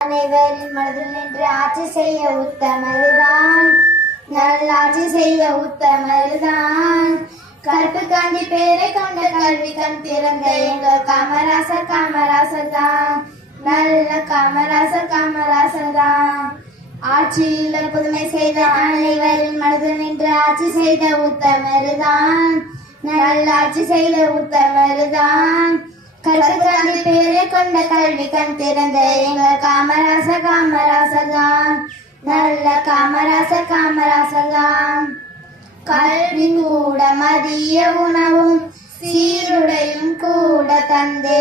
அனைவரின் மனதில் நின்று ஆட்சி செய்ய உத்தமருதான், நல்லாட்சி செய்ய உத்தமருதான். கருப்பு காந்தி பேரை கொண்ட கல்வி கண் திறந்த எங்கள் காமராசர் காமராசர் தான், நல்ல காமராசர் காமராசர் தான். ஆட்சியில் புதுமை செய்த அனைவரின் மனதில் நின்று ஆட்சி செய்த உத்தமருதான், நல்லாட்சி செய்த உத்தமருதான். கருப்பு பேரை கொண்ட கல்வி கண் திறந்த எங்கள் காமராசர் காமராசர் தான், நல்ல காமராசர் காமராசர் தான். கல்வி கூட மதிய உணவும் சீருடையும் கூட தந்து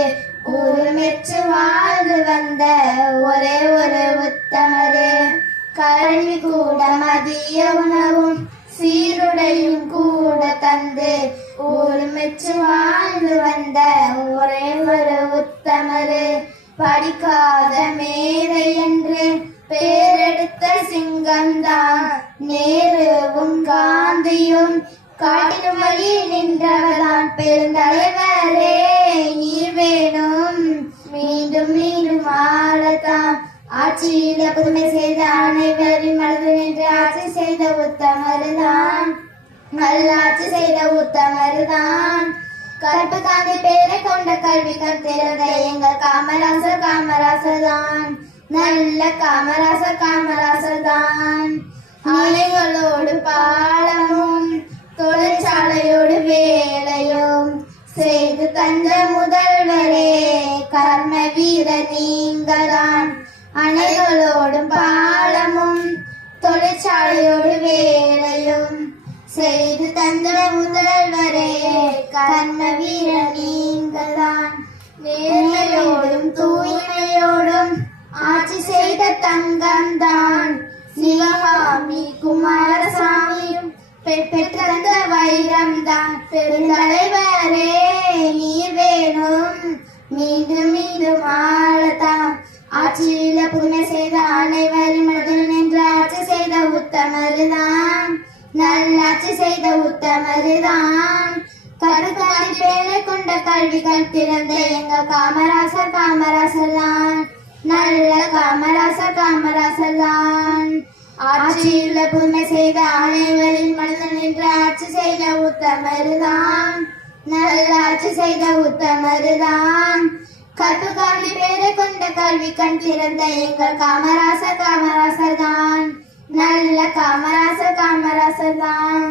ஊர் மெச்சு வாழ்ந்து வந்த ஒரே ஒரு உத்தமரே. கல்வி கூட மதிய உணவும் சீருடையும் கூட தந்து ஊர் மெச்சு வாழ்ந்து வந்த ஒரே ஒரு உத்தமரு. படிக்காத மேதை என்று பேரெடுத்த சிங்கம்தான் நேருவும் காந்தியும் காட்டிடும் வழி நின்றவர்தான் பெருந்தலைவரே. நீர் வேணும் மீண்டும் மீண்டும் ஆளத்தான், ஆட்சியில புதுமை செய்த அனைவரின் மனதில் நின்று ஆட்சி செய்த உத்தமருதான், நல்லாட்சி செய்த உத்தமருதான். கருப்பு காந்தி பேரை கொண்ட கல்வி கண் திறந்த எங்கள் காமராசர் காமராசர் தான், நல்ல காமராசர் காமராசர் தான். ஆலைகளோடு பாலமும் தொழிற்சாலையோடு வேலையும் செய்து தந்த முதல்வரே கர்ம வீர நீங்கள்தான். அணைகளோடும் பாலமும் தொழிற்சாலையோடு வேலையும் செய்து தந்த முதல்வரே கர்ம வீர நீங்கள்தான். நேர்மையோடும் தூய்மையோடும் ஆட்சி செய்த தங்கம்தான் சிவகாமி குமாரசாமியும் பெற்ற வைரம்தான் பெருந்தலைவரே. நீர் வேணும் மீண்டும் மீண்டும் ஆளத்தான், ஆட்சியில புதுமை செய்த அனைவரின் மனதில் நின்று ஆட்சி செய்த உத்தமருதான், நல்லாட்சி செய்த உத்தமருதான். கருத்தாடி பேரை கொண்ட கல்வி கண் திறந்த எங்கள் காமராசர் காமராசர் தான், நல்ல காமராசர் காமராசர் தான். ஆட்சியில் புதுமை செய்த அனைவரின் மனதில் நின்று ஆட்சி செய்த உத்தமருதான், நல்லாட்சி செய்த உத்தமருதான். கருப்பு காந்தி பேரை கொண்ட கல்வி கண் திறந்த எங்கள் காமராசர் காமராசர் தான், நல்ல காமராசர் காமராசர் தான்.